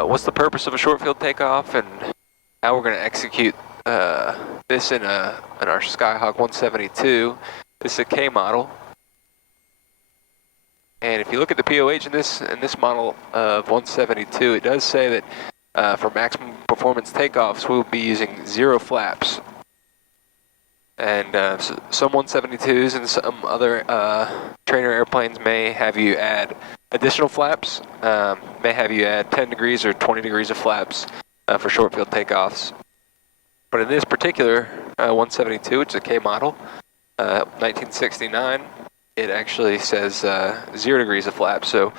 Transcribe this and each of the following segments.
what's the purpose of a short field takeoff and how we're going to execute this in our Skyhawk 172. This is a K model. And if you look at the POH in this model of 172, it does say that for maximum performance takeoffs, we'll be using 0 flaps. And so some 172s and some other trainer airplanes may have you add additional flaps, may have you add 10 degrees or 20 degrees of flaps for short field takeoffs. But in this particular 172, which is a K model, 1969, it actually says 0 degrees of flaps. So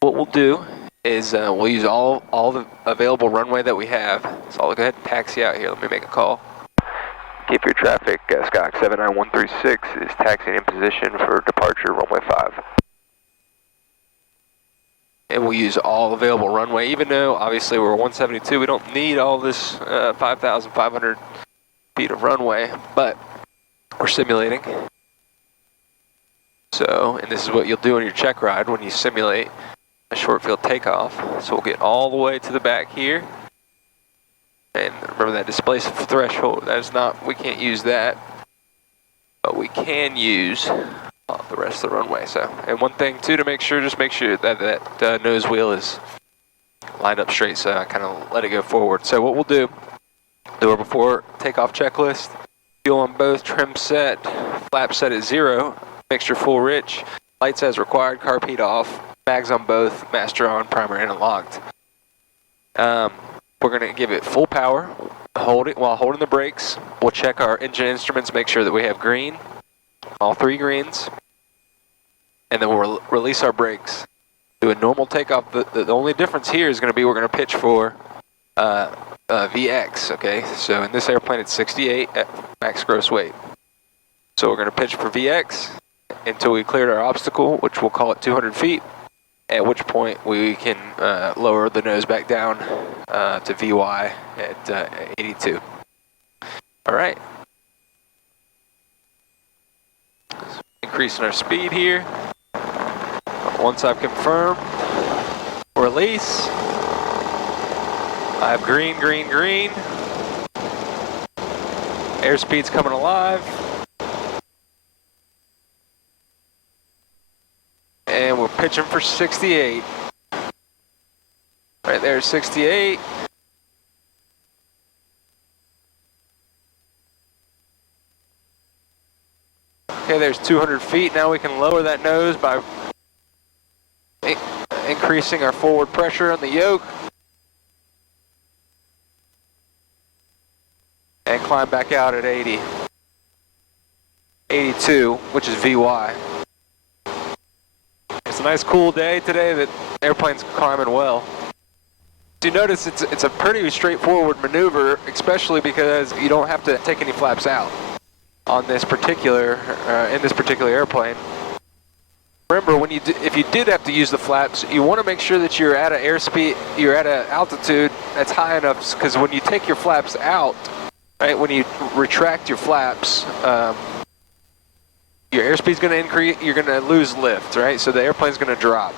what we'll do is we'll use all the available runway that we have. So I'll go ahead and taxi out here. Let me make a call. Keep your traffic, Skyhawk 79136 is taxiing in position for departure runway 5. And we'll use all available runway, even though obviously we're 172, we don't need all this 5,500 feet of runway, but we're simulating. So, and this is what you'll do on your check ride when you simulate a short field takeoff. So we'll get all the way to the back here. And remember that displacement threshold, that is not, we can't use that, but we can use the rest of the runway. So, and one thing too, to make sure, just make sure that that nose wheel is lined up straight, so I kind of let it go forward. So what we'll do our before takeoff checklist, fuel on both, trim set, flap set at 0, mixture full rich, lights as required, carb heat off, mags on both, master on, primer in and locked. We're going to give it full power, while holding the brakes. We'll check our engine instruments, make sure that we have green, all 3 greens, and then we'll release our brakes. Do a normal takeoff. The only difference here is going to be we're going to pitch for VX, okay? So in this airplane it's 68 at max gross weight. So we're going to pitch for VX until we cleared our obstacle, which we'll call it 200 feet. At which point we can lower the nose back down to VY at 82. All right. Increasing our speed here. Once I've confirmed, release. I have green, green, green. Airspeed's coming alive. And we're pitching for 68. Right there, 68. Okay, there's 200 feet. Now we can lower that nose by increasing our forward pressure on the yoke. And climb back out at 80. 82, which is VY. It's a nice cool day today. The airplane's climbing well. So you notice it's a pretty straightforward maneuver, especially because you don't have to take any flaps out on this particular in this particular airplane. Remember, when if you did have to use the flaps, you want to make sure that you're at an airspeed, you're at an altitude that's high enough, because when you take your flaps out, right, when you retract your flaps, your airspeed's going to increase, you're going to lose lift, right? So the airplane's going to drop.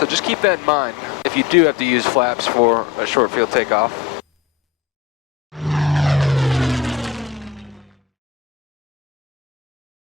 So just keep that in mind if you do have to use flaps for a short field takeoff.